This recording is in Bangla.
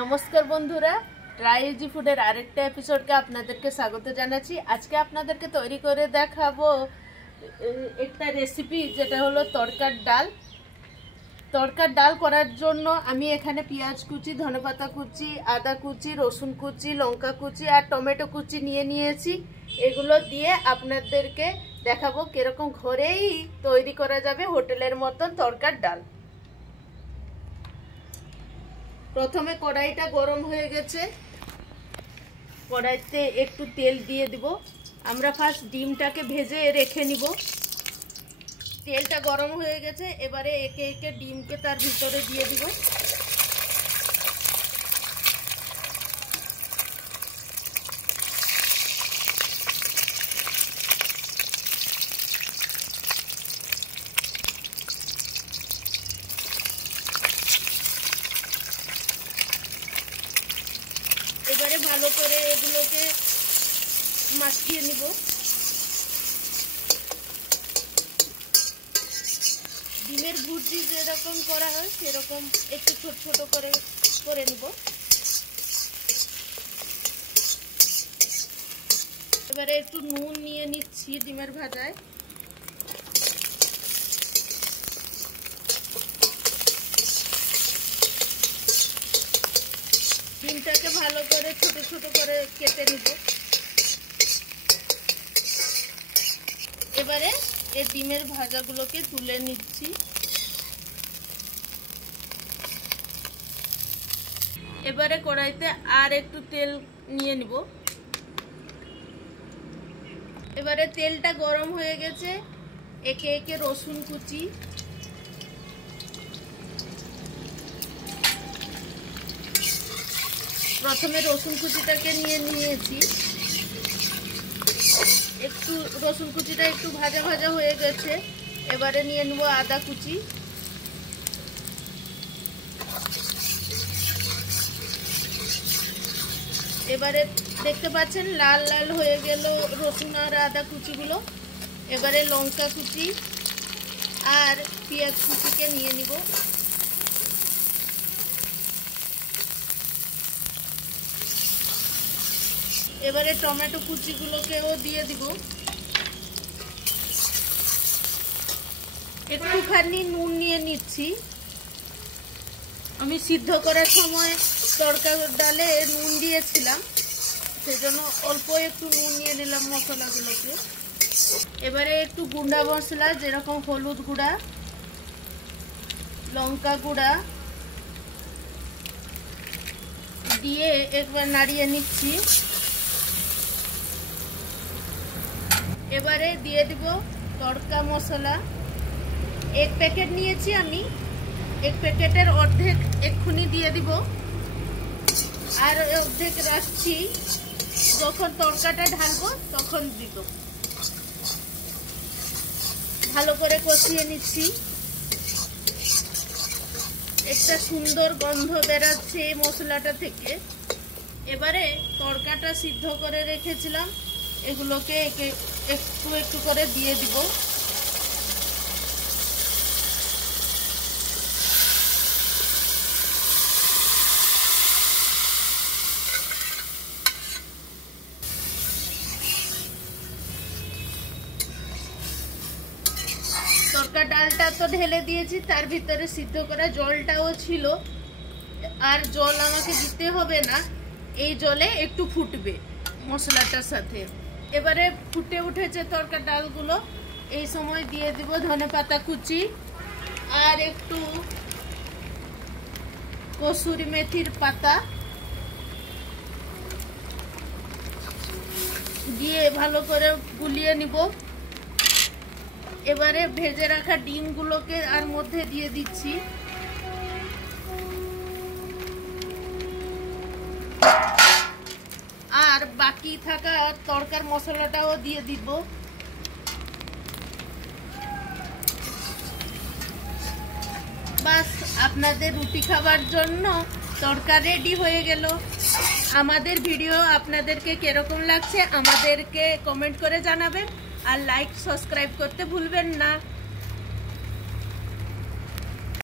নমস্কার বন্ধুরা, ট্রাই ইজি ফুডের আরেকটা এপিসোডকে আপনাদেরকে স্বাগত জানাচ্ছি। আজকে আপনাদেরকে তৈরি করে দেখাবো একটা রেসিপি, যেটা হলো তড়কার ডাল। তড়কার ডাল করার জন্য আমি এখানে পেঁয়াজ কুচি, ধনেপাতা কুচি, আদা কুচি, রসুন কুচি, লঙ্কা কুচি আর টমেটো কুচি নিয়ে নিয়েছি। এগুলো দিয়ে আপনাদেরকে দেখাবো কিরকম ঘরেই তৈরি করা যাবে হোটেলের মতন তড়কার ডাল। প্রথমে কড়াইটা গরম হয়ে গেছে, কড়াইতে একটু তেল দিয়ে দিব। আমরা ফার্স্ট ডিমটাকে ভেজে রেখে নিব। তেলটা গরম হয়ে গেছে, এবারে একে একে ডিমকে তার ভিতরে দিয়ে দিব। এবারে ভালো করে এগুলোকে মাখিয়ে নিব। ডিমের ভুর্জি যেরকম করা হয় সেরকম একটু ছোট ছোট করে নিব। এবারে একটু নুন নিয়ে নিচ্ছি ডিমের ভাজায়। ডিমটাকে ভালো করে ছোট ছোট করে কেটে নিব। এবারে এই ডিমের ভাজাগুলোকে তুলে নিচ্ছি। এবারে কড়াইতে আর একটু তেল নিয়ে নিব। এবারে তেলটা গরম হয়ে গেছে, একে একে রসুন কুচি, প্রথমে রসুন কুচিটাকে নিয়ে নিয়েছি। একটু রসুন কুচিটা একটু ভাজা ভাজা হয়ে গেছে, এবারে নিয়ে নেব আদা কুচি। এবারে দেখতে পাচ্ছেন লাল লাল হয়ে গেল রসুন আর আদা কুচিগুলো। এবারে লঙ্কা কুচি আর পেঁয়াজ কুচিকে নিয়ে নিব। এবারে টমেটো কুচিগুলোকেও দিয়ে দিব। একটুখানি নুন নিয়ে নিচ্ছি। আমি সিদ্ধ করার সময় তড়কা ডালে নুন দিয়েছিলাম, সেজন্য অল্প একটু নুন নিয়ে নিলাম মশলাগুলোকে। এবারে একটু গুঁড়া মশলা যেরকম হলুদ গুঁড়া, লঙ্কা গুঁড়া দিয়ে একবার নাড়িয়ে নিচ্ছি। এবারে দিয়ে দিব তড়কা মশলা। এক প্যাকেট নিয়েছি আমি, এক প্যাকেটের অর্ধেক এক্ষুনি দিয়ে দিব, আর অর্ধেক রাখছি, যখন তড়কাটা ঢালবো তখন দিব। ভালো করে কষিয়ে নিচ্ছি। একটা সুন্দর গন্ধ বেরাচ্ছে এই মশলাটা থেকে। এবারে তড়কাটা সিদ্ধ করে রেখেছিলাম, এগুলোকে একটু একটু করে দিয়ে দিব। তড়কা ডালটা তো ঢেলে দিয়েছি, তার ভিতরে সিদ্ধ করা জলটাও ছিল, আর জল আমাকে দিতে হবে না, এই জলে একটু ফুটবে মশলাটার সাথে। এবারে ফুটে উঠেছে তড়কা ডালগুলো, এই সময় দিয়ে দিব ধনেপাতা কুচি আর একটু কসুরি মেথির পাতা দিয়ে ভালো করে গুলিয়ে নিব। এবারে ভেজে রাখা ডিমগুলোকে আর মধ্যে দিয়ে দিচ্ছি। আর বাকি থাকা তড়কার মশলাটাও দিয়ে দিব। বাস, আপনাদের রুটি খাবার জন্য তড়কা রেডি হয়ে গেল। আমাদের ভিডিও আপনাদেরকে কিরকম লাগছে আমাদেরকে কমেন্ট করে জানাবেন, আর লাইক সাবস্ক্রাইব করতে ভুলবেন না।